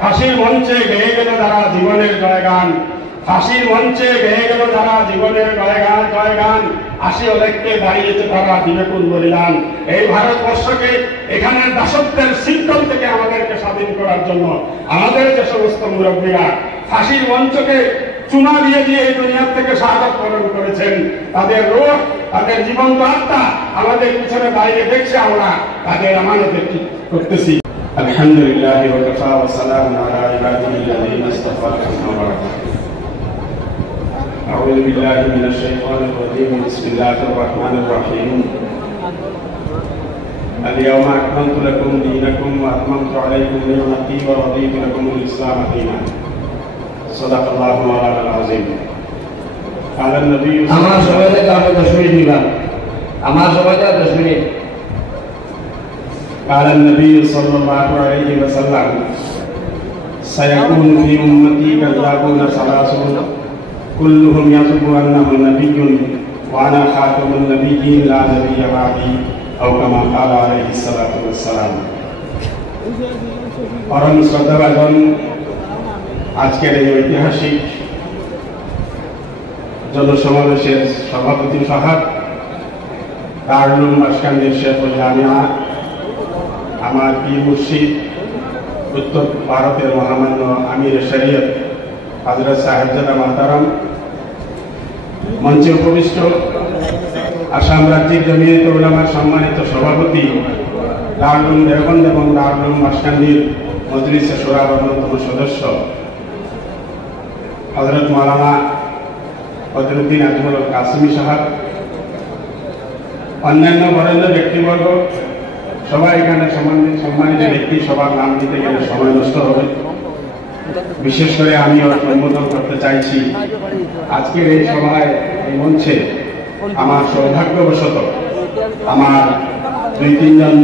ফাঁসির মঞ্চে গেয়ে গেল যারা জীবনের জয়গান, ফাঁসির মঞ্চে গেয়ে গেল যারা জীবনের জয়গান, আসি অনেককে দাঁড়িয়েছে তারা দিবে কোন বলিদান। এই ভারতবর্ষকে এখানের দাসত্বের শৃঙ্খল থেকে আমাদেরকে স্বাধীন করার জন্য আমাদের যে সমস্ত মুরব্বীরা ফাঁসির মঞ্চকে চুনা দিয়ে দিয়ে এই দুনিয়ার থেকে শাহাদাত বরণ করেছেন, তাদের রূহ, তাদের জীবন্ত আত্মা আমাদের পিছনে দাঁড়িয়ে দেখছে, আমরা তাদের আমানতে করতেছি। আলহামদুলিল্লাহ ওয়া কাফা ওয়া সালামুন আলা ইবাদিহিল্লাযীনা ইসতাফা। আউযু বিল্লাহি মিনাশ শাইতানির রাজীম। বিসমিল্লাহির রাহমানির রাহিম। اليوم أكملت لكم دينكم وأتممت عليكم نعمتي ورضيت لكم الإسلام دينا. صدق الله مولانا العظيم. قال النبي আমার সবাইকে আপনি 10 মিনিট দিবেন, আমার সবাইকে 10 মিনিট। قال النبي صلى الله عليه وسلم سيكون في أمتي كذابون ثلاثون كلهم يزعم أنه نبي وأنا خاتم النبيين لا نبي بعدي أو كما قال عليه الصلاة والسلام. পরম শ্রদ্ধাভাজন আজকের এই ঐতিহাসিক জনসমাবেশের সভাপতি সাহেব, দারুল উলুম বাসকান্দির শেখুল জামিয়া, আমার পীর মুর্শিদ, উত্তর ভারতের মহামান্য আমির শরীয়ত হযরত সাহেবজাদা মাহতারাম, মঞ্চে উপবিষ্ট আসাম রাজ্যের জমিয়ত উলামার সম্মানিত সভাপতি, দারুল উলুম দেওবন্দ এবং দারুল উলুম বাসকান্দির মজলিসে শুরার অন্যতম সদস্য হযরত মাওলানা বদরুদ্দিন আজমল কাসিমি সাহেব, অন্যান্য বরেণ্য ব্যক্তিবর্গ, সবাই এখানে সম্মানিত ব্যক্তি, সবার নাম দিতে গেলে সময় নষ্ট হবে। বিশেষ করে আমিও সম্বোধন করতে চাইছি আজকের এই সভায়, এই মঞ্চে আমার সৌভাগ্যবশত আমার 2-3 জন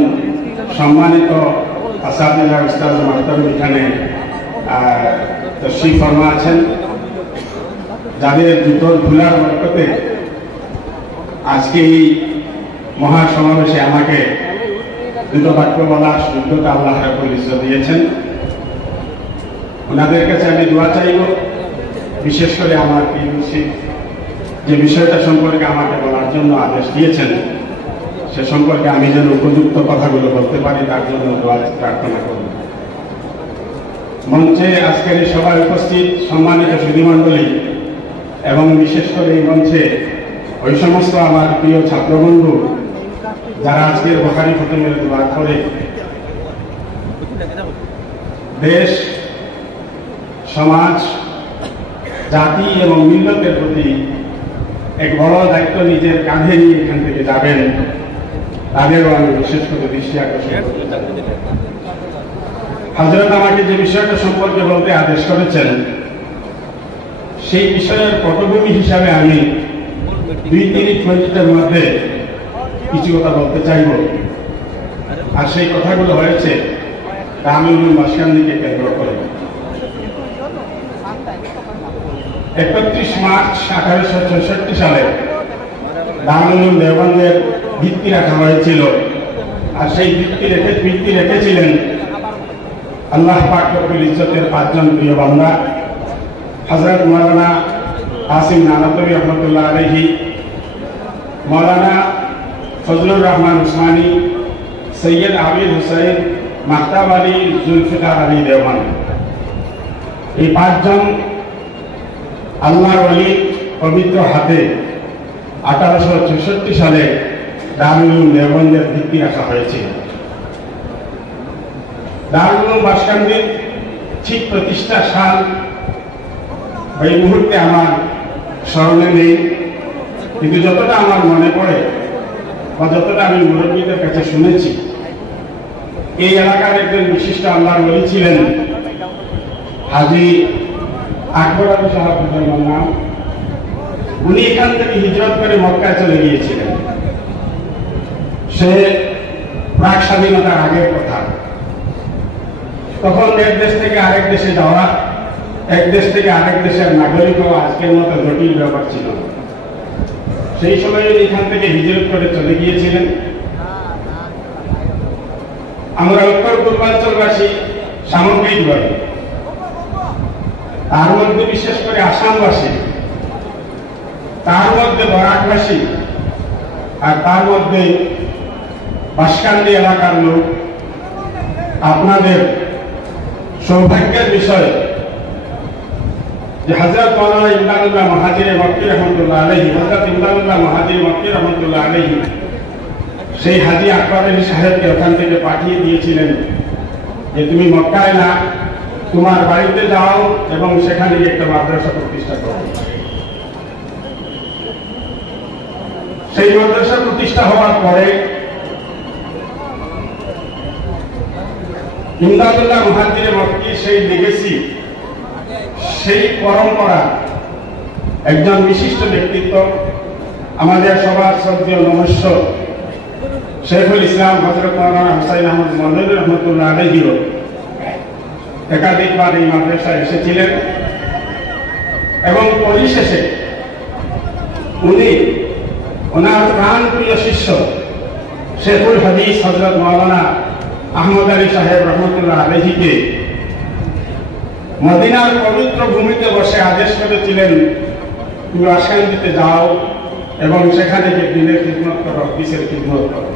সম্মানিত আসাদিয়া উস্তাদ মাহতারম এখানে তশরিফ ফরমা আছেন, যাদের জুতোর ধুলার বরকতে আজকে এই মহাসমাবেশে আমাকে দুটো বাক্য বলার সুযোগটা আল্লাহ রাব্বুল ইজ্জত দিয়েছেন। ওনাদের কাছে আমি দোয়া চাইব, বিশেষ করে আমার পীর মুর্শিদ যে বিষয়টা সম্পর্কে আমাকে বলার জন্য আদেশ দিয়েছেন, সে সম্পর্কে আমি যেন উপযুক্ত কথাগুলো বলতে পারি তার জন্য দোয়া প্রার্থনা করব। মঞ্চে আজকের এই সভায় উপস্থিত সম্মানিত সুধীমণ্ডলী এবং বিশেষ করে এই মঞ্চে ওই সমস্ত আমার প্রিয় ছাত্রবন্ধু যারা আজকের বুখারী খতমের দোয়া করে দেশ, সমাজ, জাতি এবং মিল্লতের প্রতি এক বড় দায়িত্ব নিজের কাঁধে নিয়ে এখান থেকে যাবেন, তাদেরও আমি বিশেষ করে দৃষ্টি আকর্ষণ করতে চাই। হযরত আমাকে যে বিষয়টা সম্পর্কে বলতে আদেশ করেছেন, সেই বিষয়ের পটভূমি হিসাবে আমি 2-3 মিনিটের মধ্যে কিছু কথা বলতে চাইব। আর সেই কথাগুলো হয়েছে দারুল উলুম বাসকান্দিকে কেন্দ্র করে। 31 মার্চ 1864 সালে দারুল উলুম দেওবন্দের ভিত্তি রাখা হয়েছিল। আর সেই ভিত্তি রেখেছিলেন আল্লাহ পাক রব্বুল ইজ্জতের 5 জন প্রিয় বান্দা, হযরত মাওলানা কাসিম নানাতবী রহমাতুল্লাহ আলাইহি, মাওলানা ফজলুর রহমান উসমানী, সৈয়দ আবিদ হুসাইন, মাহতাব আলী, জুলফিকার আলী দেওবন্দ। এই 5 জন আল্লাহর ওলি পবিত্র হাতে 1864 সালে দারুল উলুম দেওবন্দের ভিত্তি রাখা হয়েছিল। দারুল উলুম বাসকান্দির ঠিক প্রতিষ্ঠা সাল এই মুহূর্তে আমার স্মরণে নেই, কিন্তু যতটা আমার মনে পড়ে বা যতটা আমি মুরব্বীদের কাছে শুনেছি, এই এলাকার একজন বিশিষ্ট আল্লাহর ওলি ছিলেন হাজী আকবর আলী সাহেব নাম। উনি এখান থেকে হিজরত করে মক্কায় চলে গিয়েছিলেন। সে প্রাক স্বাধীনতার আগের কথা। তখন এক দেশ থেকে আরেক দেশে যাওয়া, এক দেশ থেকে আরেক দেশের নাগরিক হওয়া আজকের মতো জটিল ব্যাপার ছিল। সেই সময় এখান থেকে হিজরত করে চলে গিয়েছিলেন। আমরা উত্তর পূর্বাঞ্চলবাসী সামগ্রিকভাবে। তার মধ্যে বিশেষ করে আসামবাসী, তার মধ্যে বরাকবাসী, আর তার মধ্যে বাঁশকান্দি এলাকার লোক। আপনাদের সৌভাগ্যের বিষয় যে হযরত মাওলানা ইমদাদুল্লাহ মুহাজির মক্কি রহমতুল্লাহ আলাইহি, হযরত ইমদাদুল্লাহ মুহাজির মক্কি রহমতুল্লাহ আলাইহি সেই হাজী আকবর আলী সাহেবকে ওখান থেকে পাঠিয়ে দিয়েছিলেন যে তুমি মক্কায় না, তোমার বাড়িতে যাও এবং সেখানে একটা মাদ্রাসা প্রতিষ্ঠা করো। সেই মাদ্রাসা প্রতিষ্ঠা হওয়ার পরে ইমদাদুল্লাহ মুহাজির মক্কি সেই লেগেসি, সেই পরম্পরা, একজন বিশিষ্ট ব্যক্তিত্ব, আমাদের সবার শ্রদ্ধেয় নমস্য শেখুল ইসলাম হযরত মাওলানা হুসাইন আহমদ মদনী রহমতুল্লাহ আলাইহিও একাধিকবার এই মাদ্রাসায় এসেছিলেন এবং পরিশেষে উনি ওনার প্রাণপ্রিয় শিষ্য শেখুল হাদিস হযরত মাওলানা আহমদ আলী সাহেব রহমতুল্লাহ আলাইহিকে মদিনার পবিত্র ভূমিতে বসে আদেশ করেছিলেন তুমি বাঁশকান্দিতে যাও এবং সেখানে যে দিনের খিদমত করো, অফিসের খিদমত করো।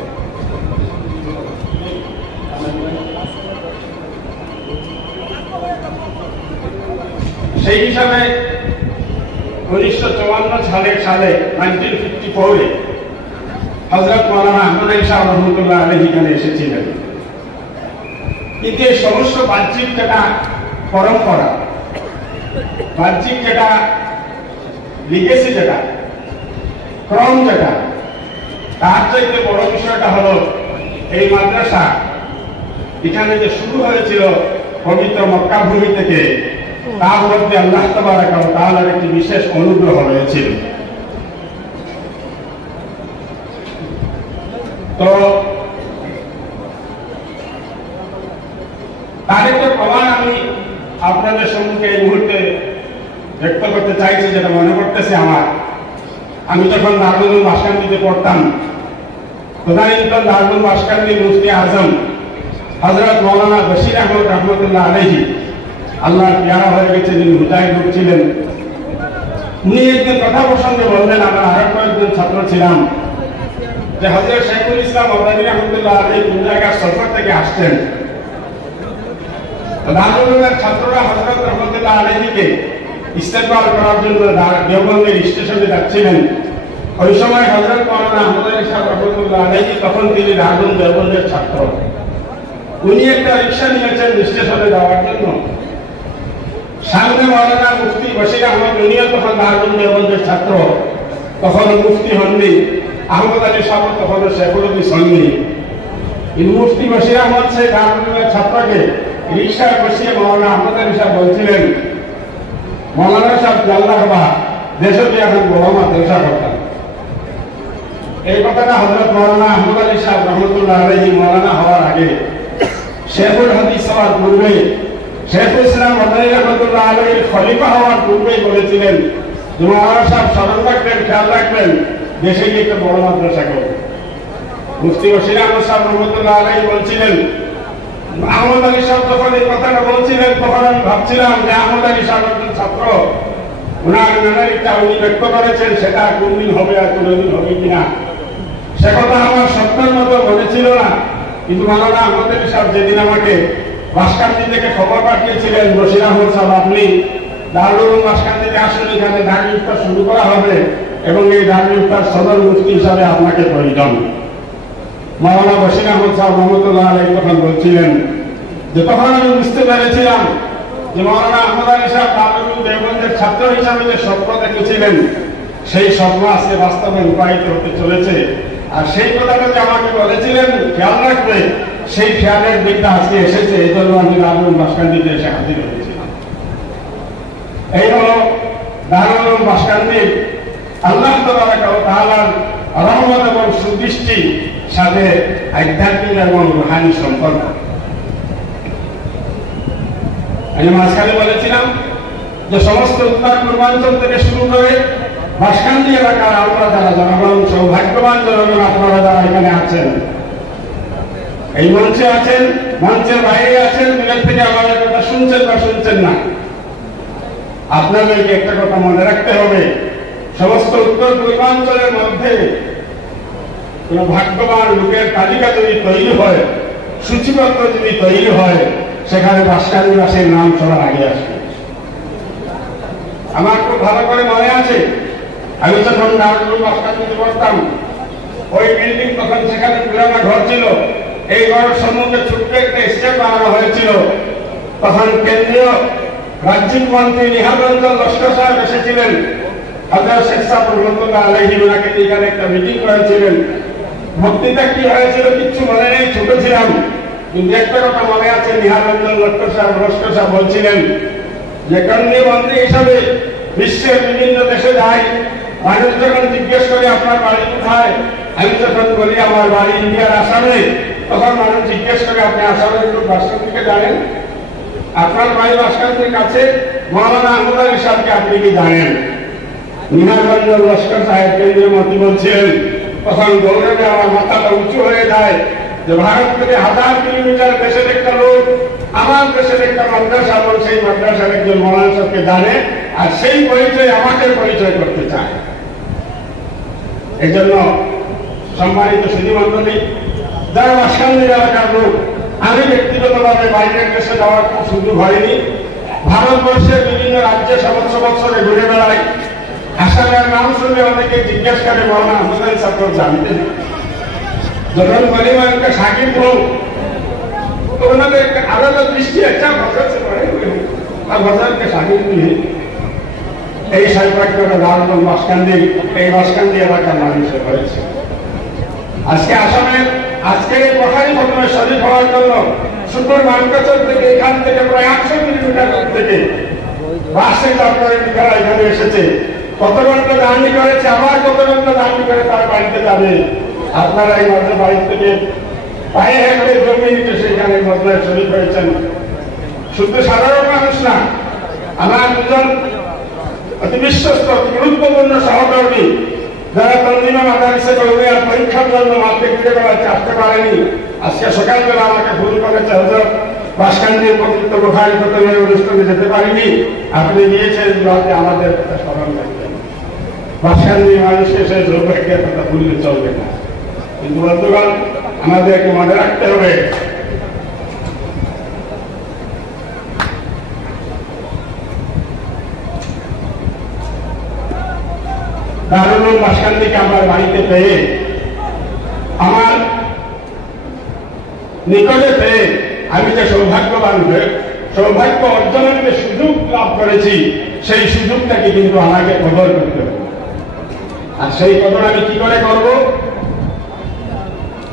সেই হিসাবে 1954 সালে 1954 হযরত মাওলানা আহমদ আলী সাহেব রহমতুল্লাহ আলাইহি এখানে এসেছিলেন। কিন্তু এই সমস্ত বাহ্যিক যেটা পরম্পরা, বাহ্যিক যেটা লিগেসি, যেটা ক্রম, যেটা তার চাইতে বড় বিষয়টা হলো এই মাদ্রাসা এখানে যে শুরু হয়েছিল পবিত্র মক্কা ভূমি থেকে, তার মধ্যে আল্লাহ তাবারাক ওয়া তাআলার একটি বিশেষ অনুগ্রহ রয়েছিল। তো তার একটা প্রমাণ আমি আপনাদের সম্মুখে এই মুহূর্তে ব্যক্ত করতে চাইছি, যেটা মনে করতেছে আমার। আমি যখন দারুল উলুম বাঁশকান্দিতে পড়তাম, তদানীন্তন দারুল উলুম বাঁশকান্দির মুফতি আজম হযরত মাওলানা বশির আহমদ রহমতুল্লাহ আলাইহি, আল্লাহর পেয়ারা হয়ে গেছে, যিনি মুজাহিদ ছিলেন, উনি একদিন কথা প্রসঙ্গে বললেন, আমরা আরো কয়েকজন ছাত্র ছিলাম, যে হযরত শেখুল ইসলাম মদনী রহমতুল্লাহ আলাইহি কোন জায়গার সফর থেকে আসছেন। দারুল উলুমের ছাত্ররা হযরত রহমতুল্লাহ আলাইহিকে ইস্তেকবাল করার জন্য দেওবন্দের স্টেশনে যাচ্ছিলেন। ওই সময় হযরত মাওলানা আহমদ আলী সাহেব রহমতুল্লাহ আলাইহি, তখন তিনি দারুল দেওবন্দের ছাত্র, উনি একটা রিক্সা নিয়েছেন স্টেশনে যাওয়ার জন্য। সামনে মাওলানা মুফতি বশির আহমদ, উনিও তখন দারুল দেওবন্দের ছাত্র, তখন মুফতি হননি। আহমদ আলী সাহেব তখন শেখুল হাদিস হননি। মুফতি বশির আহমদ সেই দারুলের ছাত্রকে রিক্সায় বসিয়ে মাওলানা আহমদ আলী সাহেব বলছিলেন, মৌলানা সাহেব আল্লাহ বা দেশকে এখন বড় মাদ্রাসা করতাম। এই কথাটা হযরত মাওলানা আহমদ আলী সাহেব রহমতুল্লাহ আলাইহি মাওলানা হওয়ার আগে, শেখুল হাদিস হওয়ার পূর্বে, শেখুল ইসলাম মদনী রহমতুল্লাহ আলাইহির খলিফা হওয়ার পূর্বেই বলেছিলেন যে মাওলানা সাহেব স্মরণ রাখবেন, খেয়াল রাখবেন, দেশে গিয়ে একটা বড় মাদ্রাসা করবেন। মুফতি বশির আহমদ সাহেব রহমতুল্লাহ আলাইহি বলছিলেন, আহমদ আলী সাহেব যখন এই কথাটা বলছিলেন, তখন আমি ভাবছিলাম যে আহমদ আলী সাহেব একজন ছাত্র, ওনার নানারিকটা উনি ব্যক্ত করেছেন, সেটা কোনদিন হবে আর কোনদিন হবে কিনা সে কথা আমার স্বপ্নের মতো মনে ছিল না। কিন্তু মাওলানা আহমদ আলী সাহেব যেদিন আমাকে বাঁশকান্দি থেকে খবর পাঠিয়েছিলেন, বশির আহমদ সাহেব আপনি দারুল উলুম বাঁশকান্দিতে আসুন, এখানে দারুল ইফতার শুরু করা হবে এবং এই দারুল ইফতার সদর মুফতি হিসাবে আপনাকে প্রয়োজন। মাওলানা বশির আহমদ সাহেব রহমতুল্লাহ আলাইহি তখন বলছিলেন যে তখন আমি বুঝতে পেরেছিলাম যে মাওলানা আহমদ আলী সাহেব দারুল উলুম দেওবন্দের ছাত্র হিসাবে যে স্বপ্ন দেখেছিলেন, সেই স্বপ্ন আজকে বাস্তবে রূপায়িত হতে চলেছে। আর সেই কথাটা যে আমাকে বলেছিলেন খেয়াল রাখবে, সেই খেয়ালের দিকটা আজকে এসেছে। এই জন্য আমি দারুল উলুম বাঁশকান্দিতে এসে হাজির হয়েছিলাম। এই হলো দারুল উলুম বাঁশকান্দির আল্লাহ তাবারাক ওয়া তাআলার রহমত এবং সুদৃষ্টি সাথে আধ্যাত্মিক এবং রুহানি সম্পর্ক। আমি মাঝখানে বলেছিলাম যে সমস্ত উত্তর পূর্বাঞ্চল থেকে শুরু করে বাঁশকান্দি এলাকার আমরা যারা জনগণ, সৌভাগ্যবান জনগণ আপনারা যারা এখানে আছেন, এই মঞ্চে আছেন, মঞ্চের বাইরে আছেন, দূরের থেকে আমার কথা শুনছেন বা শুনছেন না, আপনাদেরকে একটা কথা মনে রাখতে হবে, সমস্ত উত্তর পূর্বাঞ্চলের মধ্যে কোন ভাগ্যবান লোকের তালিকা যদি তৈরি হয়, সূচিপত্র যদি তৈরি হয়, সেখানে বাসকান্দিবাসীর নাম সবার আগে আসবে। আমার খুব ভালো করে মনে আছে, আমি যখন দারুল বাসকান্দিতে পড়তাম, ওই বিল্ডিং তখন সেখানে পুরানা ঘর ছিল, এই ঘরের সম্মুখে ছোট্ট একটা স্টেপ বানানো হয়েছিল। তখন কেন্দ্রীয় রাজ্যিক মন্ত্রী নিহাল রঞ্জন লস্কর সাহেব এসেছিলেন, হযরত শেখ সাহেব রহমতুল্লাহ আলাইহি ওনাকে এখানে একটা মিটিং করেছিলেন। বক্তৃতা কি হয়েছিল কিচ্ছু মনে নেই, ছোট ছিলাম, কিন্তু একটা কথা মনে আছে, নিহাল রঞ্জন লস্কর সাহেব বলছিলেন যে কেন্দ্রীয় মন্ত্রী হিসাবে বিশ্বের বিভিন্ন দেশে যাই, মানুষ যখন জিজ্ঞেস করে আপনার বাড়ি কোথায়, আমি যখন বলি আমার বাড়ি ইন্ডিয়ার আসামে, তখন মানুষ জিজ্ঞেস করে আপনি আসামের একটু বাসকান্দিকে জানেন, আপনার বাড়ি বাসকান্দির কাছে, মৌলানা আহমদ আলী সাহেবকে আপনি কি জানেন? নিহাল রঞ্জন লস্কর সাহেব কেন্দ্রীয় মন্ত্রী বলছিলেন, তখন দৌড়ে আমার মাথাটা উঁচু হয়ে যায় যে ভারত থেকে 1000 কিলোমিটার দেশের একটা লোক আমার দেশের একটা মাদ্রাসা এবং সেই মাদ্রাসার একজন মৌলানা সাহেবকে জানে, আর সেই পরিচয় আমাকে পরিচয় করতে চায়। এই জন্য সম্মানিত সুধীমণ্ডলী, যারা বাসকান্দি এলাকার লোক, আমি ব্যক্তিগতভাবে বাইরের দেশে যাওয়ার খুব সুযোগ হয়নি। ভারতবর্ষের বিভিন্ন রাজ্যে সমস্ত বছরে ঘুরে বেড়াই। আসামের নাম শুনলে অনেকে জিজ্ঞেস করে মৌলানা আহমদ আলী সাহেব জানতেন, যখন বলি একটা সাকিব হোক, তো ওনাদের একটা আলাদা দৃষ্টি একটা ভাষাতে পড়ে আর ভাষাকে সাকিব নিয়ে এই সৌভাগ্যটা দারুল বাসকান্দি, এই বাসকান্দি এলাকার মানুষের হয়েছে। আজকে আসামের আজকের এই কোঠারি প্রথমে শরীর হওয়ার জন্য সুন্দর মানকাচর থেকে এখান থেকে প্রায় 100 কিলোমিটার থেকে বাসে যাত্রা এখানে এসেছে, কত ঘন্টা জার্নি করেছে, আবার কত ঘন্টা জার্নি করে তার বাড়িতে যাবে। আপনারা এই মধ্যে বাড়ি থেকে পায়ে হেঁটে জমি নিতে সেখানে মজলায় শরীর হয়েছেন। শুধু সাধারণ মানুষ না, আমার দুজন অতি বিশ্বস্ত গুরুত্বপূর্ণ সহকর্মী, যারা তন্দিমা মাদারিসে কলমিয়ার পরীক্ষার জন্য মাঠে ঘুরে বেড়াতে আসতে পারেনি, আজকে সকালবেলা আমাকে ফোন করেছে, হযরত বাসকান্দির পবিত্র বুখারী খতমের অনুষ্ঠানে যেতে পারিনি, আপনি গিয়েছেন রাতে আমাদের স্মরণ রাখবেন। বাসকান্দির মানুষকে সেই দুর্ভাগ্যের কথা ভুললে চলবে না। কিন্তু বন্ধুগণ, আমাদেরকে মনে রাখতে হবে, দারুল বাসকান্দিকে আমার বাড়িতে পেয়ে, আমার নিকটে পেয়ে আমি যে সৌভাগ্য অর্জনের যে সুযোগ লাভ করেছি, সেই সুযোগটাকে কিন্তু আমাকে কদর করতে হবে। আর সেই কদর আমি কি করে করব?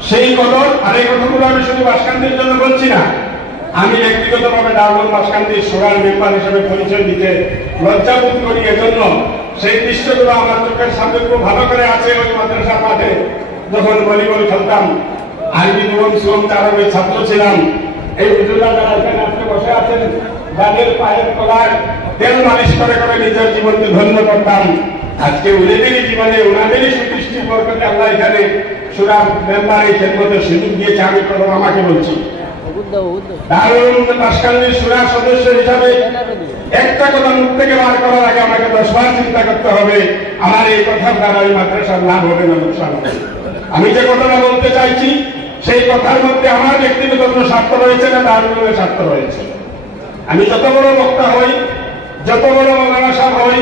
সেই কদর, আর এই কথাগুলো আমি শুধু বাসকান্দির জন্য বলছি না, আমি ব্যক্তিগতভাবে দারুল বাসকান্দির সুরার মেম্বার হিসেবে পরিচয় দিতে লজ্জাবোধ করি। এজন্য সেই দৃশ্যগুলো আমার চোখের সামনে খুব ভালো করে আছে। ওই মাদ্রাসা মাঠে যখন ভলিবল খেলতাম, আরবি নিয়ম সুয়ম আরবের ছাত্র ছিলাম, এই হুজুররা যারা এখানে আজকে বসে আছেন, যাদের পায়ের তলায় তেল মালিশ করে করে নিজের জীবনকে ধন্য করতাম, আজকে ওনাদেরই জীবনে ওনাদেরই সুদৃষ্টির বরকতে আল্লাহ এখানে সুরা মেম্বারে খেদমতের সুযোগ দিয়েছে। আমি প্রথম আমাকে বলছি, দারুল বাসকান্দির সুরা সদস্য হিসাবে একটা কথা মুখ থেকে বার করার আগে আমাকে 10 বার চিন্তা করতে হবে, আমার এই কথার দ্বারা এই মাদ্রাসার লাভ হবে না লোকসান হবে। আমি যে কথাটা বলতে চাইছি, সেই কথার মধ্যে আমার ব্যক্তিগত কোনো স্বার্থ রয়েছে না দারুলের স্বার্থ রয়েছে। আমি যত বড় বক্তা হই, যত বড় মৌলানা সাহেব হই,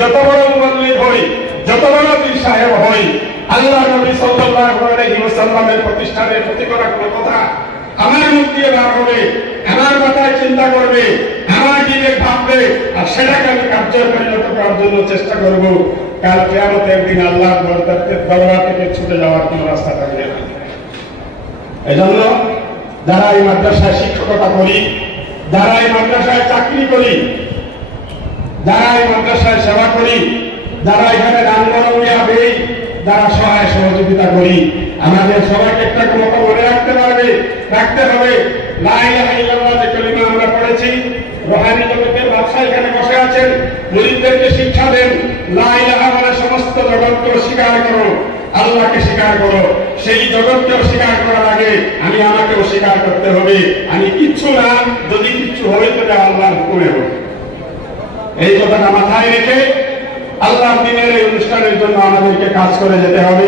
যত বড় মুবল্লিগ হই, যত বড় পীর সাহেব হই, আল্লাহ নবী সাল্লাল্লাহু আলাইহি ওয়াসাল্লামের প্রতিষ্ঠানের প্রতি করা কোনো কথা আমার মুখ দিয়ে বার হবে, আমার মাথায় চিন্তা করবে, আমার বিবেক ভাববে, আর সেটাকে আমি কার্যে পরিণত করার জন্য চেষ্টা করব। কাল কিয়ামতের দিন আল্লাহর দরবার থেকে ছুটে যাওয়ার কোনো রাস্তা থাকবে না। এজন্য যারা এই মাদ্রাসায় শিক্ষকতা করি, যারা এই মাদ্রাসায় চাকরি করি, যারা এই মাদ্রাসায় সেবা করি, যারা এখানে দান বরমিয়া দেই, যারা সহায় সহযোগিতা করি, আমাদের সবাইকে একটা কথা মনে রাখতে হবে, লা ইলাহা ইল্লাল্লাহ যে কালিমা আমরা পড়েছি, রুহানি জগতের বাদশা এখানে বসে আছেন, মুরিদদেরকে শিক্ষা দেন, লা ইলাহা মানে সমস্ত জগৎকে স্বীকার করো, আল্লাহকে স্বীকার করো, সেই জগৎকে অস্বীকার করার আগে আমি আমাকে অস্বীকার করতে হবে। আমি কিচ্ছু না, যদি কিচ্ছু হয় তবে আল্লাহর হুকুমে হবে। এই কথাটা মাথায় রেখে আল্লাহর দিনের এই অনুষ্ঠানের জন্য আমাদেরকে কাজ করে যেতে হবে,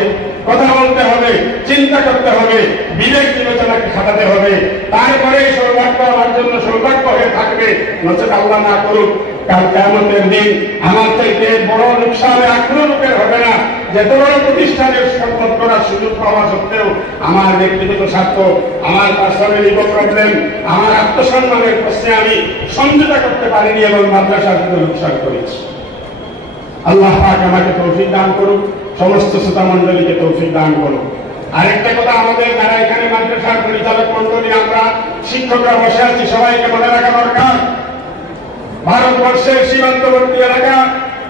কথা বলতে হবে, চিন্তা করতে হবে, বিবেক বিবেচনাকে খাটাতে হবে। তারপরে সৌভাগ্য আমার জন্য সৌভাগ্য হয়ে থাকবে। নচেত আল্লাহ না করুক, কাল কিয়ামতের দিন আমার চাইতে বড় লোকসানে আগ্রহ লোকের হবে না। যত বড় প্রতিষ্ঠানের সম্পদ করার সুযোগ পাওয়া সত্ত্বেও আমার ব্যক্তিগত স্বার্থ, আমার পার্সোনাল ইগো প্রবলেম, আমার আত্মসম্মানের প্রশ্নে আমি সমঝোতা করতে পারিনি এবং মাদ্রাসার জন্য লোকসান করেছি। আল্লাহ পাক আমাকে তৌফিক দান করুক, সমস্ত শ্রোতা মণ্ডলীকে তৌফিক দান করুক। আরেকটা কথা, আমাদের যারা এখানে মাদ্রাসার পরিচালক মণ্ডলী, আমরা শিক্ষকরা বসে আছি, সবাইকে মনে রাখা দরকার, ভারতবর্ষের সীমান্তবর্তী এলাকা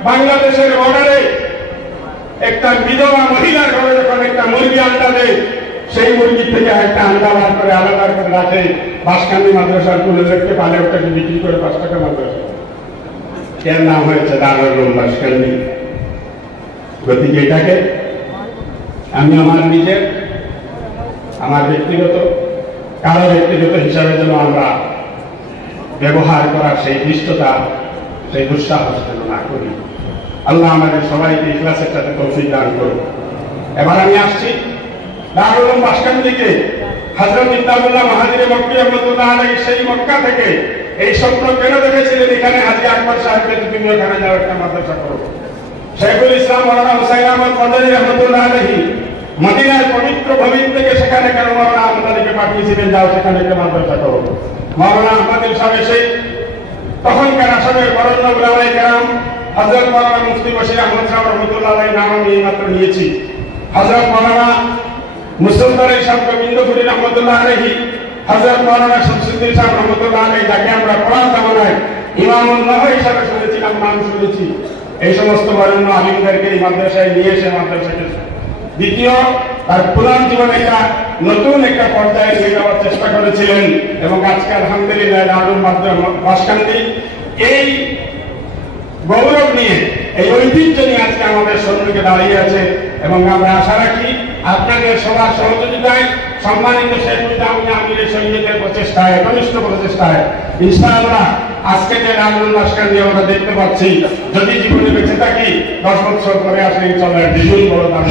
বাংলাদেশের বর্ডারে একটা বিধবা মহিলার ঘরে যখন একটা মুরগি আন্ডা দেয়, সেই মুরগি থেকে একটা আন্ডা বার করে আলাদা করে রাখে বাঁশকান্দি মাদ্রাসার কোন লোককে পালে ওটাকে বিক্রি করে 5 টাকা মাদ্রাসা। এর নাম হয়েছে দারুল উলুম বাঁশকান্দি। গতিকে এটাকে আমি আমার নিজের, আমার ব্যক্তিগত, কারো ব্যক্তিগত হিসাবে যেন আমরা ব্যবহার করার সেই দৃষ্টতা, সেই দুঃসাহস যেন না করি। আল্লাহ আমাদের সবাইকে ইখলাসের সাথে তৌফিক দান করুন। এবার আমি আসছি দারুল উলুম বাঁশকান্দিকে হযরত ইমদাদুল্লাহ মাহাদিরে মক্কি রহমাতুল্লাহ আলাইহি সেই মক্কা থেকে এই স্বপ্ন কেন দেখেছিলেন, এখানে হাজী আকবর সাহেবকে তুমি ওখানে যাও, একটা মাদ্রাসা করো। শাইখুল ইসলাম মাওলানা হুসাইন আহমদ মাদানী রহমাতুল্লাহ আলাইহি মদিনার পবিত্র ভূমি থেকে সেখানে কেন মাওলানা আহমদ আলীকে পাঠিয়েছিলেন, যাও সেখানে একটা মাদ্রাসা করো। মাওলানা আহমদ সাহেব এসে তখনকার আসামের বরেণ্য উলামায়ে কেরাম হযরত মাওলানা মুফতি বশির আহমদ সাহেব রহমাতুল্লাহ আলাইহি নাম আমি মাত্র নিয়েছি, হযরত মাওলানা মুসলমান সাহেব গোবিন্দপুরী রহমাতুল্লাহ আলাইহি, হযরত মাওলানা শামসুদ্দিন সাহেব রহমাতুল্লাহ আলাইহি, যাকে আমরা কোরআন জামানায় ইমামুল্লাহ হিসাবে শুনেছিলাম, নাম শুনেছি, এই সমস্ত বরেণ্য আলিমদেরকে এই মাদ্রাসায় নিয়ে এসে মাদ্রাসাকে দ্বিতীয় তার পুরান জীবনে একটা নতুন একটা পর্যায়ে নিয়ে যাওয়ার চেষ্টা করেছিলেন। এবং আজকে আলহামদুলিল্লাহ দারুল উলুম বাঁশকান্দি এই গৌরব নিয়ে, এই ঐতিহ্য নিয়ে আজকে আমাদের সম্মুখে দাঁড়িয়ে আছে। এবং আমরা আশা রাখি আপনাদের সবার সহযোগিতায়, সম্মানিত শেখুল জামিয়া আমিরের সঙ্গীতের প্রচেষ্টায়, ঘনিষ্ঠ প্রচেষ্টায় ইনশাআল্লাহ আজকে যে দারুল উলুম বাঁশকান্দি আমরা দেখতে পাচ্ছি, যদি জীবনে বেঁচে থাকি 10 বছর পরে আসলে ইনশাআল্লাহ দ্বিগুণ বড় দাম।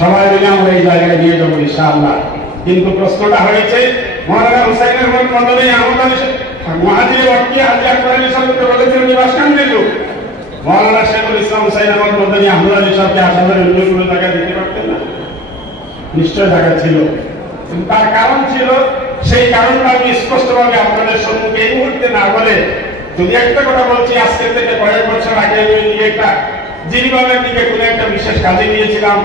সবাই মিলে আমরা এই জায়গায় নিয়ে যাবো ইনশাআল্লাহ। কিন্তু প্রশ্নটা হয়েছে মাওলানা হুসাইন আহমদ মাদানী আহমদ আলী মাহাদিরে মক্কি হাজী আকবর আলী সাহেবকে বলেছিলেন যে বাঁশকান্দি লোক, মাওলানা শাইখুল ইসলাম হুসাইন আহমদ মাদানী আহমদ আলী সাহেবকে আসামের অন্য কোনো জায়গায় দিতে পারতেন না? নিশ্চয় জায়গা ছিল, কিন্তু তার কারণ ছিল, সেই কারণটা আমি স্পষ্টভাবে আপনাদের সম্মুখে এই মুহূর্তে না বলে যদি একটা কথা বলছি, আজকে থেকে কয়েক বছর আগে আমি একটা জিরিবামের দিকে কোনো একটা বিশেষ কাজে নিয়েছিলাম।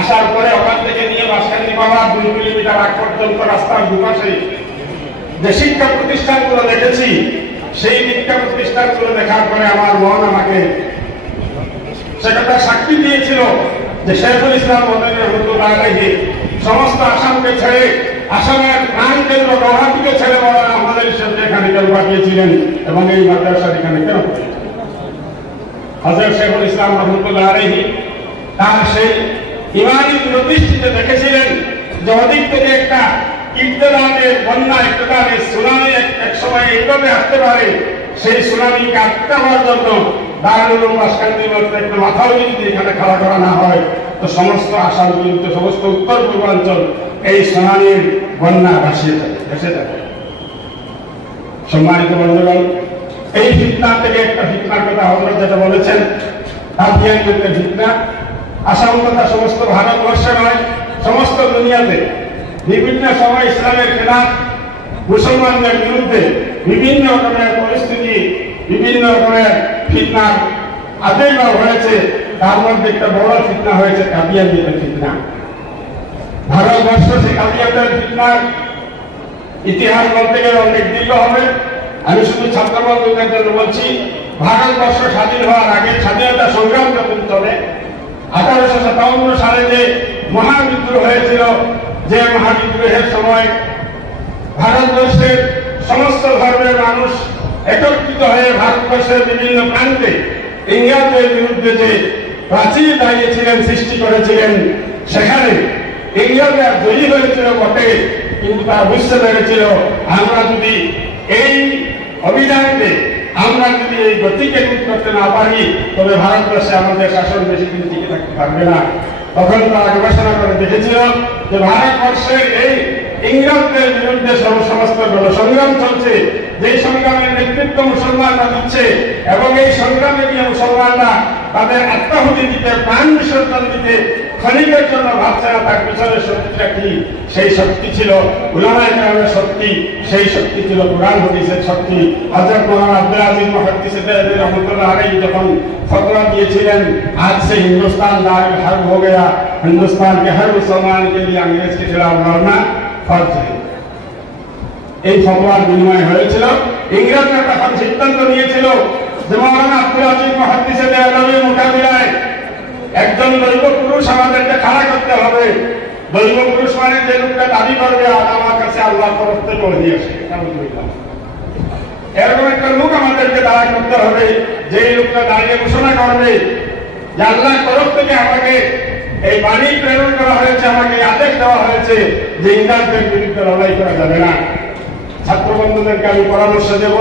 আসার পরে ওখান থেকে নিয়ে বাঁশকান্দি পাওয়ার 2 কিলোমিটার আগ পর্যন্ত রাস্তার দুপাশে যে শিক্ষা প্রতিষ্ঠানগুলো দেখেছি, সেই শিক্ষা প্রতিষ্ঠানগুলো দেখার পরে আমার মন আমাকে সেটা সাক্ষী দিয়েছিল যে শাইখুল ইসলাম মাদানী রহমাতুল্লাহ আলাইহি সমস্ত আসামকে ছেড়ে, আসামের প্রাণ কেন্দ্র গৌহাটিকে ছেড়ে মাওলানা আহমদ আলী সাহেবকে এখানে কেন পাঠিয়েছিলেন এবং এই মাদ্রাসা এখানে কেন? হযরত শাইখুল ইসলাম রহমাতুল্লাহ আলাইহি তার সেই ইমানি প্রতিষ্ঠিতে দেখেছিলেন যে অধিক থেকে একটা ইবতিদারের বন্যা, ইবতিদারের সুনামি এক সময় এইভাবে আসতে পারে, সেই সুনামিকে আটকাবার জন্য দারুল উলুম বাঁশকান্দির মধ্যে একটা মাথাও যদি এখানে খাড়া করা না হয়, তো সমস্ত আসাম কিন্তু সমস্ত উত্তর পূর্বাঞ্চল এই সুনামির বন্যা ভাসিয়ে থাকে। সম্মানিত বন্ধুগণ, এই ফিতনা থেকে একটা ফিতনার কথা হযরত যেটা বলেছেন, কাদিয়ানিয়তের ফিতনা আসাম তথা সমস্ত ভারতবর্ষে নয়, সমস্ত দুনিয়াতে বিভিন্ন সময় ইসলামের খেলাফ, মুসলমানদের বিরুদ্ধে বিভিন্ন রকমের পরিস্থিতি, বিভিন্ন রকমের ফিতনার আবির্ভাব হয়েছে। তার মধ্যে একটা বড় ফিতনা হয়েছে কাদিয়ানিয়তের ফিতনা। ভারতবর্ষ সেই কাদিয়ানিয়তের ফিতনার ইতিহাস বলতে গেলে অনেক দীর্ঘ হবে। আমি শুধু ছাত্র বন্ধুদের জন্য বলছি, ভারতবর্ষ স্বাধীন হওয়ার আগে স্বাধীনতা সংগ্রাম যখন চলে, 1857 সালে যে মহাবিদ্রোহ হয়েছিল, যে মহাবিদ্রোহের সময় ভারতবর্ষের সমস্ত ধর্মের মানুষ একত্রিত হয়ে ভারতবর্ষের বিভিন্ন প্রান্তে ইংরেজদের বিরুদ্ধে যে প্রাচীর দাঁড়িয়েছিলেন, সৃষ্টি করেছিলেন, সেখানে ইংরেজরা জয়ী হয়েছিল বটে, কিন্তু তারা বুঝতে পেরেছিল আমরা যদি এই অভিযানকে আমরা যদি এই গতিকে রোধ করতে না পারি তবে ভারতবর্ষে আমাদের শাসন বেশি দিন টিকে থাকতে পারবে না। তখন তারা গবেষণা করে দেখেছিল যে ভারতবর্ষের এই ইংরেজদের বিরুদ্ধে সমস্ত সংগ্রাম চলছে, যে সংগ্রামের নেতৃত্ব মুসলমানরা দিচ্ছে এবং এই সংগ্রামে গিয়ে মুসলমানরা তাদের আত্মাহুতি দিতে, প্রাণ বিসর্জন দিতে ক্ষণিকের জন্য ভাবছে না তার পিছনে শক্তিটা কি। সেই শক্তি ছিল উলামায়ে কেরামের শক্তি, সেই শক্তি ছিল কুরআন হাদিসের শক্তি। হযরত মাওলানা আব্দুল আজিজ মুহাদ্দিস রাহমাতুল্লাহ আলাইহি যখন ফতোয়া দিয়েছিলেন, आज से हिंदुस्तान दारुल हर्ब हो गया, हिंदुस्तान के हर मुसलमान के लिए अंग्रेज के खिलाफ लड़ना फर्ज है। এই ফতোয়ার বিনিময় হয়েছিল। ইংরেজরা তখন সিদ্ধান্ত নিয়েছিল যে মাওলানা আব্দুল আজিজ মুহাদ্দিসের দেওয়ালের মোকাবিলায় একজন দৈব পুরুষ আমাদেরকে খাড়া করতে হবে। দৈব পুরুষ মানে যে লোকটা দাবি করবে আর আমার কাছে আল্লাহর তরফ থেকে ওহী আসে, এরকম একটা লোক আমাদেরকে দাঁড়া করতে হবে, যে লোকটা দাঁড়িয়ে ঘোষণা করবে যে আল্লাহর তরফ থেকে আমাকে এই বাণী প্রেরণ করা হয়েছে, আমাকে আদেশ দেওয়া হয়েছে যে ইংরেজদের বিরুদ্ধে লড়াই করা যাবে না। ছাত্র বন্ধুদেরকে আমি পরামর্শ দেব,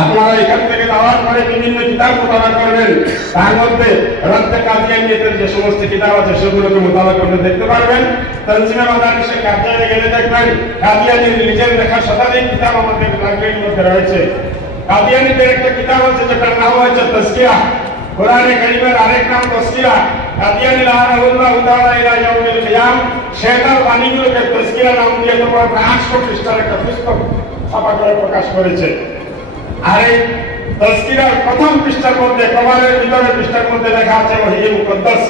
আপনারা এখান থেকে যাওয়ার পরে বিভিন্ন কিতাব মোতালা করবেন, তার মধ্যে রদ্দে কাদিয়ানিয়তের যে সমস্ত কিতাব আছে সেগুলোকে মোতালা করে দেখতে পারবেন। তানজিমে মাদারিসে কাদিয়ানি গেলে দেখবেন কাদিয়ানির নিজের লেখা শতাধিক কিতাব আমাদের লাইব্রেরির মধ্যে রয়েছে। কাদিয়ানিদের একটা কিতাব আছে যেটার নাম হচ্ছে তাজকিয়া, কোরআনে কারীমের আরেক নাম তাজকিয়া। কাদিয়ানি লাআনাহুল্লাহু তাআলা ইলা ইয়াউমিল কিয়াম সেটার বাণীগুলোকে তাজকিয়া নাম দিয়ে তোমার 800 পৃষ্ঠার একটা পুস্তক ছাপা করে প্রকাশ করেছে। আর এই তাজকিরার প্রথম পৃষ্ঠার মধ্যে, কভারের ভিতরে পৃষ্ঠার মধ্যে লেখা আছে ওহী মুকদ্দাস,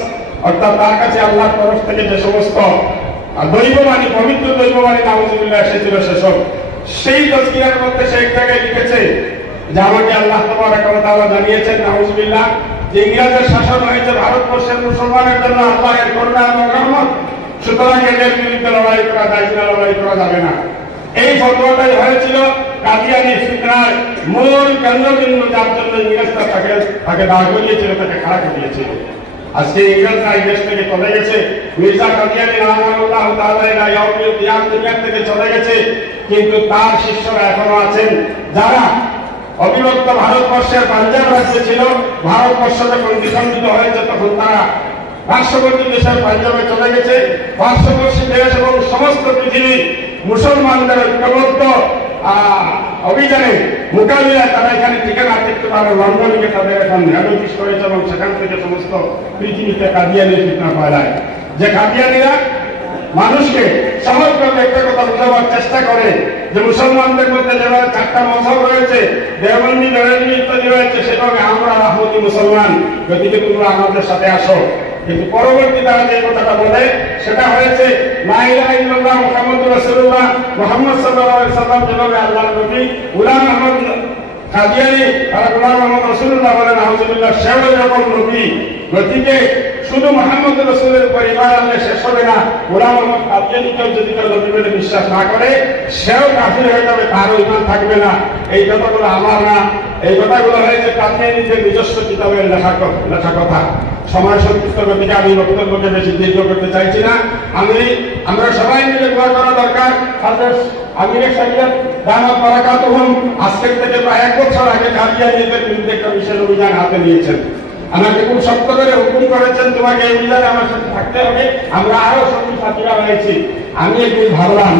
অর্থাৎ তার কাছে আল্লাহর তরফ থেকে যে সমস্ত দৈববাণী, পবিত্র দৈববাণী নাউজুবিল্লাহ এসেছিল সেসব। সেই তাজকিরার মধ্যে সে এক জায়গায় লিখেছে যে আমাকে আল্লাহ তাবারক ওয়া তাআলা জানিয়েছেন নাউজুবিল্লাহ যে ইংরেজের শাসন হয়েছে ভারতবর্ষের মুসলমানের জন্য আল্লাহের করুণা এবং রহমত, সুতরাং এদের বিরুদ্ধে লড়াই করা যায় না, লড়াই করা যাবে না। এই ফতোয়াটাই হয়েছিল কাদিয়ানি ফিতনার মূল কেন্দ্রবিন্দু, যার জন্য ইংরেজরা তাকে দাঁড় করিয়েছিল, তাকে খাড়া করিয়েছিল। আজকে ইংরেজরা এই দেশ থেকে চলে গেছে, মির্জা কাদিয়ানি রাহমাতুল্লাহ তাআলা ইলা ইয়াউমিল কিয়াম দুনিয়া থেকে চলে গেছে, কিন্তু তার শিষ্যরা এখনো আছেন যারা অবিভক্ত ভারতবর্ষের পাঞ্জাব রাজ্যে ছিল। ভারতবর্ষ যখন দ্বিখণ্ডিত হয়েছে তখন তারা পার্শ্ববর্তী দেশের পাঞ্জাবে চলে গেছে। পার্শ্ববর্তী দেশ এবং সমস্ত পৃথিবী মুসলমানদের ঐক্যবদ্ধ অভিযানে মোকাবিলায় তারা এখানে ঠিকানা থাকতে পারে। লন্ডনকে তাদের এখন হেড অফিস করেছে এবং সেখান থেকে সমস্ত পৃথিবীতে কাদিয়ানি ফিতনা ফেলায়। যে কাদিয়ানিরা মানুষকে সহজ করে একটা কথা বোঝাবার চেষ্টা করে যে মুসলমানদের মধ্যে যেভাবে 4টা মযহব রয়েছে, দেওবন্দি, বেরেলভি ইত্যাদি রয়েছে, সেভাবে আমরা আহমদী মুসলমান, গতিকে তোমরা আমাদের সাথে আসো। কিন্তু পরবর্তী তারা যে কথাটা বলে সেটা হয়েছে লা ইলাহা ইল্লাল্লাহ মুহাম্মাদুর রাসূলুল্লাহ, মুহাম্মদ সাল্লাল্লাহু আলাইহি সাল্লাম যেভাবে আল্লাহর নবী, গোলাম আহমদ কাদিয়ানি তারা গোলাম আহমদ রাসূলুল্লাহ বলেন নাউজুবিল্লাহ, সেও এরকম নবী। গতিকে শুধু মুহাম্মদ রাসূলের উপর ঈমান আনলে শেষ হবে না, গোলাম আহমদ কাদিয়ানিকেও যদি কেউ নবী বলে বিশ্বাস না করে সেও কাফির হয়ে যাবে, তারও ঈমান থাকবে না। এই কথাগুলো আমার না, এই কথাগুলো হয়েছে কাদিয়ানিদের নিজস্ব কিতাবের লেখা কথা। সময় সংক্ষিপ্ত গতিকে আমি বক্তব্যকে বেশি দীর্ঘ করতে চাইছি না। আমরা সবাই মিলে দোয়া করা দরকার। হযরত আমিরে শরীয়ত দামাত বারাকাতুহুম আজকের থেকে প্রায় 1 বছর আগে কাদিয়ানিদের বিরুদ্ধে একটা বিশেষ অভিযান হাতে নিয়েছেন। আমাকে খুব শক্ত করে হুকুম করেছেন তোমাকে এই অভিযানে আমার সাথে থাকতে হবে। আমরা আরো সঙ্গী সাথীরা হয়েছি। আমি একদিন ভাবলাম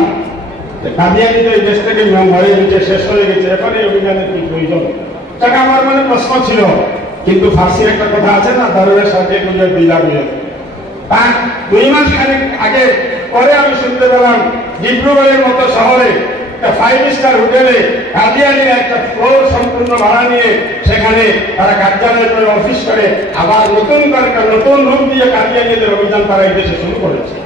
যে কাদিয়ানিদের দেশ থেকে মরে গেছে, শেষ হয়ে গেছে, এখন এই অভিযানের কি প্রয়োজন? সেটা আমার মনে প্রশ্ন ছিল। কিন্তু ফার্সির একটা কথা আছে না, দারুণের সাথে গুজর বিলা গুজর। 2 মাস খানিক আগে পরে আমি শুনতে পেলাম ডিব্রুগড়ের মতো শহরে একটা 5 স্টার হোটেলে কাদিয়ানির একটা ফ্লোর সম্পূর্ণ ভাড়া নিয়ে সেখানে তারা কার্যালয় করে অফিস করে আবার নতুন করে একটা নতুন রূপ দিয়ে কাদিয়ানিদের অভিযান তারা এই দেশে শুরু করেছে।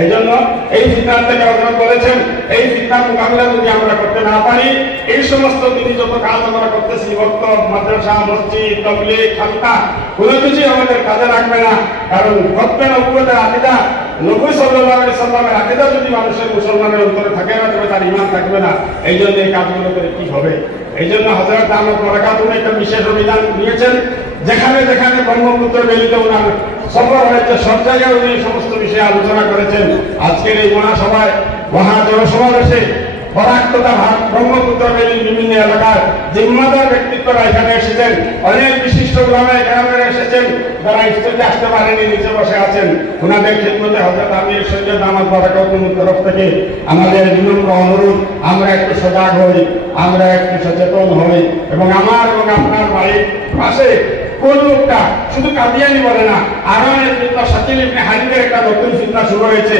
এই জন্য এই ফিতনার থেকে অগ্রসর করেছেন। এই ফিতনার মোকাবিলা যদি আমরা করতে না পারি, এই সমস্ত দিনই যত কাজ আমরা করতেছি, বক্তব্য, মাদ্রাসা, মসজিদ, তাবলীগ, খানকা, কোনো কিছুই আমাদের কাজে লাগবে না। কারণ খতমে নবুয়তের আকীদা নবী সাল্লাল্লাহু আলাইহি সাল্লামের আকীদা যদি মানুষের মুসলমানের অন্তরে থাকে না, তবে তার ঈমান থাকবে না। এই জন্য এই কাজগুলো করে কি হবে? এই জন্য হযরত আহমদ বরকাতুহ একটা বিশেষ অভিযান নিয়েছেন, যেখানে যেখানে ব্রহ্মপুত্র বেলিতে ওনার সফর হয়েছে সব জায়গায় উনি সমস্ত বিষয়ে আলোচনা করেছেন। আজকের এই মহাসভায় মহাজনসমাবেশে বরাক তথা ব্রহ্মপুত্র বেলির বিভিন্ন এলাকার জিম্মাদার ব্যক্তিত্বরা এখানে এসেছেন। অনেক বিশিষ্ট উলামায়ে কেরামেরা এসেছেন, যারা স্টেজে আসতে পারেনি, নিচে বসে আছেন। ওনাদের খিদমতে হযরত আমির সৈয়দ আহমদ বরকাতুহুর তরফ থেকে আমাদের বিনম্র অনুরোধ, আমরা একটু সজাগ হই, আমরা একটু সচেতন হই এবং আমার এবং আপনার বাড়ির পাশে কোন লোকটা শুধু কাদিয়ানি বলে না, আরনের ফিতনা শাকিল ইবনে হারিবের একটা নতুন ফিতনা শুরু হয়েছে।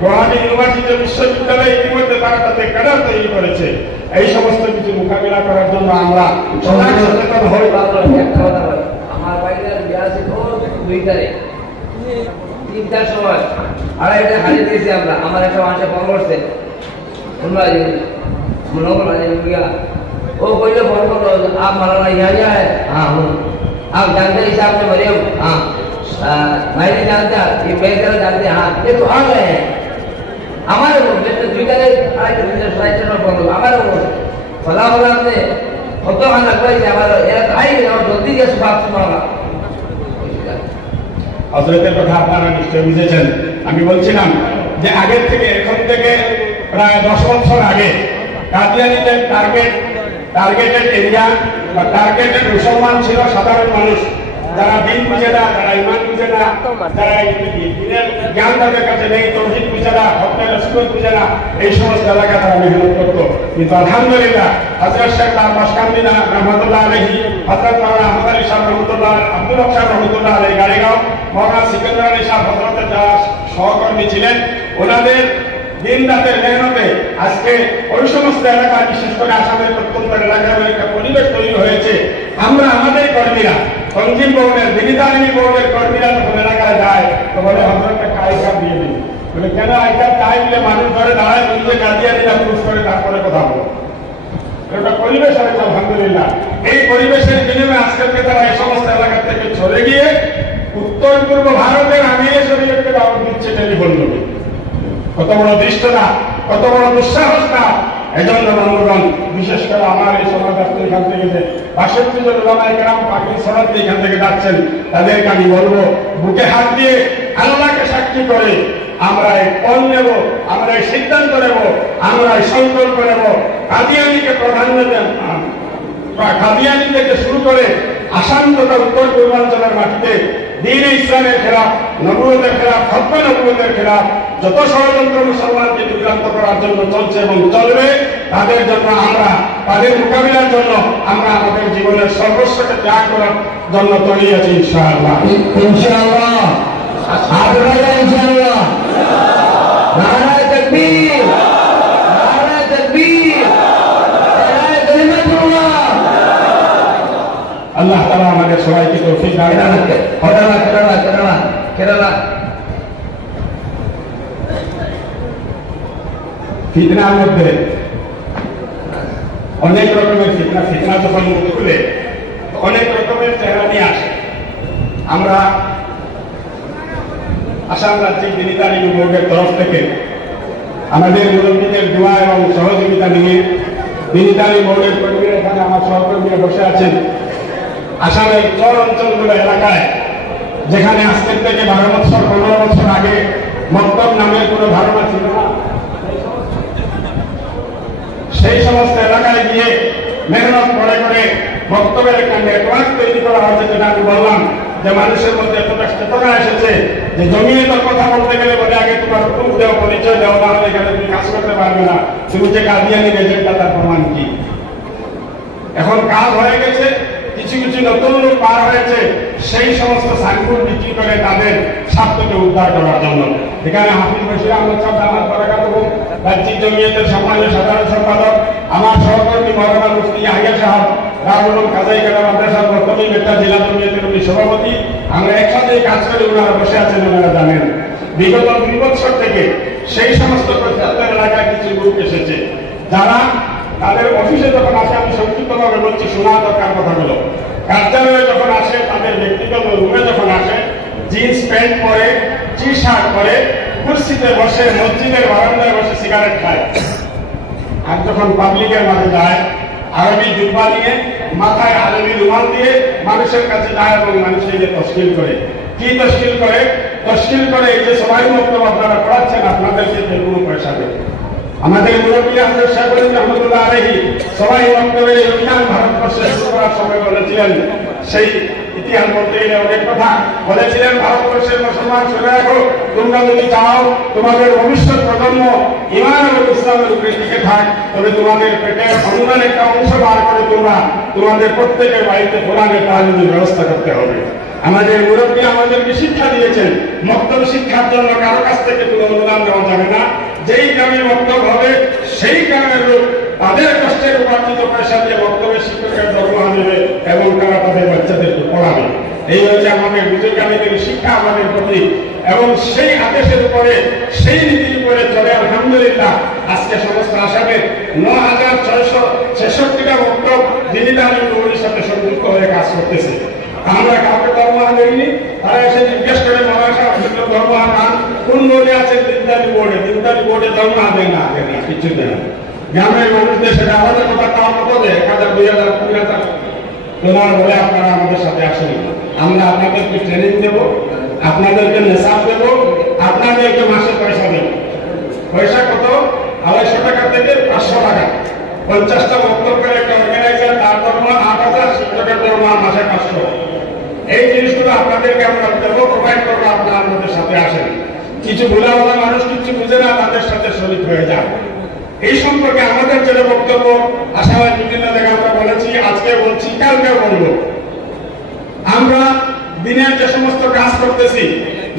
গুয়াহাটি ইউনিভার্সিটি বিশ্ববিদ্যালয়ে ইতিমধ্যে তারা তাদের ক্যাডার তৈরি করেছে। এই সমস্ত কিছু মোকাবিলা করার জন্য আমরা সজাগ সচেতন হই। আমার বাইরের বিয়া আছে 2 তারিখ 3টার সময় 2:30 হারিয়ে দিয়েছি আমরা। আমার একটা মানুষের ফোন করছে, वो कोई तो फोन करो, आप मौलाना यहाँ जा है? हाँ हूँ। आप जानते हैं हिसाब से मरियम? हाँ। मैं नहीं जानता, ये मैं जरा जानते हैं। हाँ, ये तो आ गए हैं हमारे लोग। जैसे 2 तारीख 2:30 फोन करो हमारे लोग फला फला आपने तो खाना लगवाई थी हमारा यार आई गए और जल्दी जैसे बात सुनागा। হযরতের কথা আপনারা নিশ্চয়ই বুঝেছেন। আমি বলছিলাম যে আগের থেকে এখন থেকে প্রায় 10 বছর আগে কাদিয়ানীদের টার্গেটেড এরিয়া বা টার্গেটেড মুসলমান ছিল সাধারণ মানুষ, যারা দিন বুঝে না, যারা ইমান বুঝে না, যারা দিনের জ্ঞান তাদের কাছে নেই, তৌহিদ বুঝে না, হকের রসুল বুঝে না, এই সমস্ত এলাকা তারা মেহনত করত। কিন্তু আলহামদুলিল্লাহ হযরত শেখ বাসকান্দি রহমতুল্লাহ আলাইহি, হযরত মাওলানা আহমদ আলী সাহেব রহমতুল্লাহ, আব্দুল হক সাহেব রহমতুল্লাহ আলাইহি গাড়িগাঁও, মাওলানা সিকান্দার আলী সাহেব হযরতের যারা সহকর্মী ছিলেন, ওনাদের দিন রাতের মেহনতে আজকে ওই সমস্ত এলাকায়, বিশেষ করে আসামের প্রত্যন্ত এলাকায় একটা পরিবেশ তৈরি হয়েছে। আমরা আমাদের কর্মীরা, তনজিম বোর্ডের, দিনী তালিমি বোর্ডের কর্মীরা যখন এলাকায় যায় তো বলে হযরতকে আইকার দিয়ে দিন। বলে কেন আইকার চাই? বলে মানুষ ধরে দাঁড়ায়, নিজে কাদিয়ানীরা পুরুষ করে তারপরে কথা বলো। একটা পরিবেশ হয়েছে আলহামদুলিল্লাহ। এই পরিবেশের বিনিময়ে আজকালকে তারা এই সমস্ত এলাকা থেকে চলে গিয়ে উত্তর পূর্ব ভারতের আমিরে শরীয়তকে দাওয়াত দিচ্ছে টেলিফোন করে। কত বড় দৃষ্টতা, কত বড় দুঃসাহসটা! এজন্য বন্ধুগণ, বিশেষ করে আমার এই সমাজ এখান থেকে যে ৬২ জন উলামায়ে কেরাম পাখির সরাত এখান থেকে যাচ্ছেন, তাদেরকে আমি বলবো বুকে হাত দিয়ে আল্লাহকে সাক্ষী করে আমরা এই পণ নেব, আমরা এই সিদ্ধান্ত নেব, আমরা এই সংকল্প নেব, কাদিয়ানীকে প্রাধান্য দেন। কাদিয়ানী থেকে শুরু করে আসাম তথা উত্তর পূর্বাঞ্চলের মাটিতে দ্বীন ইসলামের খেলাফ, নবুয়তের খেলাফ, হক্ক নবুয়তের খেলাফ যত ষড়যন্ত্র মুসলমানকে বিভ্রান্ত করার জন্য চলছে এবং চলবে, তাদের জন্য আমরা, তাদের মোকাবিলার জন্য আমরা আমাদের জীবনের সর্বস্বকে ত্যাগ করার জন্য তৈরি আছি ইনশাআল্লাহ। ইনশাআল্লাহ, ইনশাআল্লাহ। নারায়ে তাকবীর, নারায়ে তাকবীর, নারায়ে কালিমাতুল্লাহ। আল্লাহ তাআলা আমাদের সবাইকে তৌফিক দান করুন। কেরালা ফিতনার মধ্যে অনেক রকমের ফিতনা যখন মুখ খুলে অনেক রকমের চেহারা নিয়ে আসে। আমরা আসাম রাজ্যিক দিনী তালিমি বোর্ডের তরফ থেকে আমাদের মুরব্বীদের দোয়া এবং সহযোগিতা নিয়ে দিনী তালিমি বোর্ডের কর্মীরা, এখানে আমার সহকর্মীরা বসে আছেন, আসামের চর অঞ্চলগুলো এলাকায় যেখানে আজকের থেকে 12 বছর 15 বছর আগে মক্তব নামের কোনো ধারণা ছিল না, সেই সমস্ত এলাকায় গিয়ে মেহনত করে করে মক্তবের একটা নেটওয়ার্ক তৈরি করা হয়েছে। যেটা আমি বললাম যে মানুষের মধ্যে এতটা চেতনা এসেছে যে জমিয়ে তোর কথা বলতে গেলে বলে আগে তোমার প্রুফ দেওয়া, পরিচয় দেওয়া, তাহলে এখানে তুমি কাজ করতে পারবে না, তুমি যে কাদিয়ানী এজেন্টটা তার প্রমাণ কি? এখন কাজ হয়ে গেছে, কিছু কিছু নতুন লোক পার হয়েছে, সেই সমস্ত সাইনবোর্ড বিক্রি করে তাদের স্বার্থকে উদ্ধার করার জন্য। এখানে হাফিজ বশির আহমদ সাহেব দামাত বারাকাতুহু, রাজ্যিক জমিয়তের সম্মানীয় সাধারণ সম্পাদক, আমার সহকর্মী মাওলানা মুফতি ইয়াহিয়া সাহেব, দারুল উলুম কাজাইখানা মাদ্রাসার বর্তমানে মেটা জেলা জমিয়তের উনি সভাপতি, আমরা একসাথে কাজ করে ওনারা বসে আছেন। ওনারা জানেন বিগত 2 বছর থেকে সেই সমস্ত প্রত্যেকটা এলাকায় কিছু গ্রুপ এসেছে, যারা তাদের অফিসে যখন আসে, আমি সংক্ষিপ্তভাবে বলছি, শোনা দরকার কথাগুলো, কার্যালয়ে যখন আসে, তাদের ব্যক্তিগত রুমে যখন আসে, জিন্স প্যান্ট পরে, টি শার্ট পরে, কুর্সিতে বসে মসজিদের বারান্দায় বসে সিগারেট খায়, আর যখন পাবলিকের মাঝে যায় আরবি জুব্বা নিয়ে মাথায় আরবি রুমাল দিয়ে মানুষের কাছে যায় এবং মানুষের তশকিল করে। কি তশকিল করে? তশকিল করে এই যে সবাই বক্তব্য আপনারা পড়াচ্ছেন আপনাদেরকে কোনো পয়সা দেবে। আমাদের মুরব্বী হযরত শাইখুল রহমাতুল্লাহ আলাইহি সবাই বক্তব্যের অভিযান ভারতবর্ষে শুরু করার সময় বলেছিলেন, সেই ইতিহাস বলতে গেলে অনেক কথা বলেছিলেন, ভারতবর্ষের মুসলমান শুনে রাখো, তোমরা যদি চাও তোমাদের ভবিষ্যৎ প্রজন্ম ঈমান এবং ইসলামের উপরে টিকে থাক, তবে তোমাদের পেটের অনুদানের একটা অংশ বার করে তোমরা তোমাদের প্রত্যেকের বাড়িতে কোরআনের তালিমের ব্যবস্থা করতে হবে। আমাদের মুরব্বী আমাদেরকে শিক্ষা দিয়েছেন, মক্তব শিক্ষার জন্য কারো কাছ থেকে কোনো অনুদান দেওয়া যাবে না। যেই গ্রামে মক্তব হবে সেই গ্রামের লোক তাদের কষ্টের উপার্জিত পয়সা দিয়ে মক্তবের শিক্ষকের দরমা দেবে এবং তারা তাদের বাচ্চাদেরকে পড়াবে। এই হচ্ছে আমাদের বুজুর্গানীদের শিক্ষা আমাদের প্রতি, এবং সেই আদেশের উপরে সেই নীতির উপরে চলে আলহামদুলিল্লাহ আজকে সমস্ত আসামের ৯,৬৬৬টা মক্তব দিনীদার নবীর সাথে সংযুক্ত হয়ে কাজ করতেছে। আমরা কাউকে দরমা দেইনি, তারা এসে জিজ্ঞেস করে মহাশয় আপনাদের দরমা পান কোন বোর্ডে আছে? দিনদারি বোর্ডে। দিনদারি বোর্ডে দরমা দেয় না, কিছু দেয় না। গ্রামের মানুষদের সেটা আমাদের কথা তার মতো দেয় ১,০০০, ২,০০০, ৩,০০০ তোমার বলে আপনারা আমাদের সাথে আসেন, আমরা আপনাদেরকে ট্রেনিং দেব, আপনাদেরকে নেশাব দেব, আপনাদেরকে মাসে পয়সা দেব। পয়সা কত? ২৫০ টাকা থেকে ৫০০ টাকা। ৫০টা বক্তব্যের একটা অর্গানাইজার, তার দরমা ৮,০০০, শিক্ষকের দরমা মাসে ৫০০। এই জিনিসগুলো আপনাদেরকে আমরা দেবো, প্রোভাইড করবো, আপনারা আমাদের সাথে আসেন। কিছু ভুলাওয়ালা মানুষ কিছু বুঝে না, তাদের সাথে শরীক হয়ে যান। এই সম্পর্কে আমাদের যেটা বক্তব্য আসামের বিভিন্ন জায়গায় আমরা বলেছি, আজকে বলছি, কালকেও বলবো, আমরা দিনের যে সমস্ত কাজ করতেছি,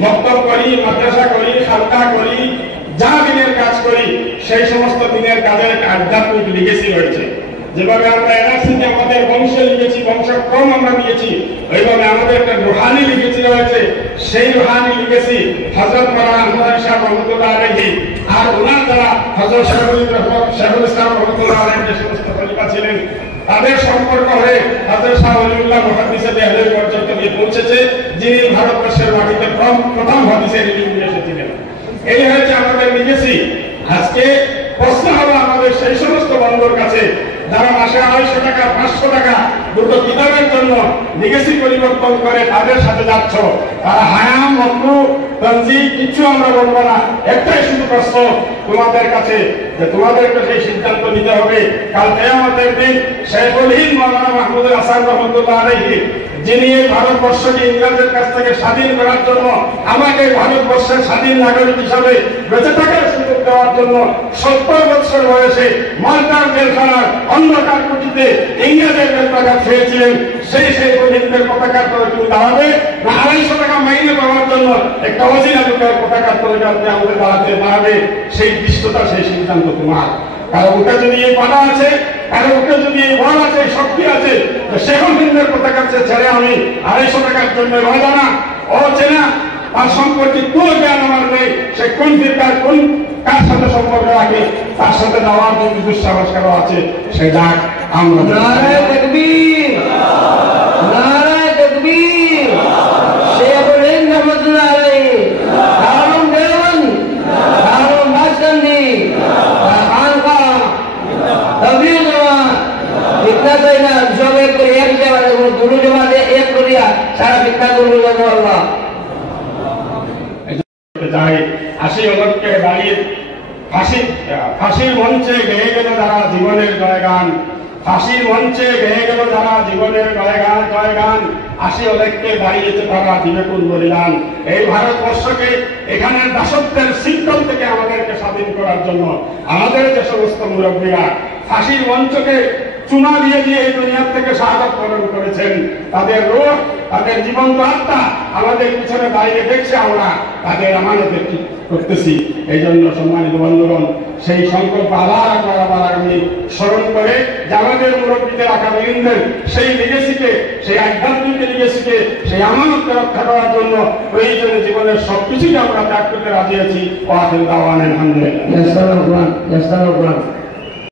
বক্তব্য করি, মাদ্রাসা করি, খালকা করি, যা দিনের কাজ করি, সেই সমস্ত দিনের কাজের একটা আধ্যাত্মিক লিগেসি রয়েছে। যেভাবে আমরা এনআরসিতে আমাদের বংশে লিখেছি, বংশক্রম আমরা দিয়েছি, ওইভাবে আমাদের একটা রুহানি লিগেসি রয়েছে। সেই রুহানি লিগেসি হযরত মাওলানা আহমদ শাহ রহমাতুল্লাহ আলাইহি আর ওনার যারা হযরত শাইখুল ইসলাম রহমাতুল্লাহ আলাইহি যে সমস্ত খলিফা ছিলেন, তাদের সম্পর্ক হয়ে হযরত শাহ ওলিউল্লাহ মুহাদ্দিসে দেহলভী পর্যন্ত গিয়ে পৌঁছেছে, যিনি ভারতবর্ষের মাটিতে প্রথম হাদিসের ইলম নিয়ে এসেছিলেন। এই হচ্ছে আমাদের লিগেসি। আজকে প্রশ্ন হলো আমাদের সেই সমস্ত বন্ধুর কাছে যারা মাসে ২৫০ টাকা, ৫০০ টাকা দুটো কিতাবের জন্য লিগেসি পরিবর্তন করে তাদের সাথে যাচ্ছ, তারা হায়াম, মকরু, তনজিহ কিছু আমরা বলবো না। একটাই শুধু প্রশ্ন তোমাদের কাছে, যে তোমাদেরকে সেই সিদ্ধান্ত নিতে হবে। কাল কিয়ামতের দিন শাইখুল হিন্দ মাওলানা মাহমুদুল হাসান রহমাতুল্লাহ আলাইহি, যিনি এই ভারতবর্ষকে ইংরেজের কাছ থেকে স্বাধীন করার জন্য আমাকে ভারতবর্ষের স্বাধীন নাগরিক হিসাবে বেঁচে থাকার সুযোগ দেওয়ার জন্য ৭০ বছর বয়সে মাল্টার জেলখানার অন্ধকার কুটিতে ইংরেজের পতাকা ছেড়েছিলেন। সেই হিন্দের পতাকার তলে তুমি দাঁড়াবে না ২৫০ টাকা মাইনে পাওয়ার জন্য একটা অজিনা লোকের পতাকার তলে আমাদের দাঁড়াবে? সেই দৃশ্যতা, সেই সিদ্ধান্ত তোমার। কারো ওটা যদি এই বাধা আছে, কারো ওটা যদি এই বল আছে, শক্তি আছে, শেখুল হিন্দের পতাকা ছেড়ে আমি ২৫০ টাকার জন্য অজানা, অচেনা, তার সম্পর্কে কোন জ্ঞান আমার নেই, সে কোন ফিরকার, কোন কার সাথে সম্পর্ক রাখে, তার সাথে যাওয়ার যদি দুঃসাহস কারো আছে, সে ডাক আমরা। নারায়ে তাকবীর, নারায়ে তাকবীর। শাইখুল হিন্দ রহমাতুল্লাহ আলাইহি, হারুন দেওবন্দ, হারুন বাসকান্দি, খানকা, তবলিগ জমাত, ফিতনা তৈনা সব এক করে এক জায়গায় দুটো জমাত এক করিয়া সারা ফিতনা দূর হয়ে যাবে। আল্লাহ যায় ৮০ অলক্ষে দাঁড়িয়ে ফাঁসির মঞ্চে গেয়ে গেল যারা জীবনের জয়গান, ফাঁসির মঞ্চে গেয়ে গেল যারা জীবনের জয়গান, ৮০ অলক্ষে দাঁড়িয়েছে তারা দিবে কোন বলিদান। এই ভারতবর্ষকে এখানের দাসত্বের শৃঙ্খল থেকে আমাদেরকে স্বাধীন করার জন্য আমাদের যে সমস্ত মুরব্বীরা ফাঁসির মঞ্চকে চুনা দিয়ে দিয়ে এই দুনিয়ার থেকে শাহাদাত বরণ করেছেন, তাদের রূহ, তাদের জীবন্ত আত্মা আমাদের পিছনে দাঁড়িয়ে দেখছে, আমরা তাদের আমানতে করতেছি। এই জন্য সম্মানিত বন্ধুগণ, সেই সংকল্প আবার আমি স্মরণ করে যে আমাদের মুরব্বীদের আগামীদের সেই লিগেসিকে, সেই আধ্যাত্মিক লিগেসিকে, সেই আমানতকে রক্ষা করার জন্য প্রয়োজনে জীবনের সবকিছুকে আমরা ত্যাগ করতে রাজি আছি। ওয়া আখিরু দাওয়ানা আলহামদুলিল্লাহ।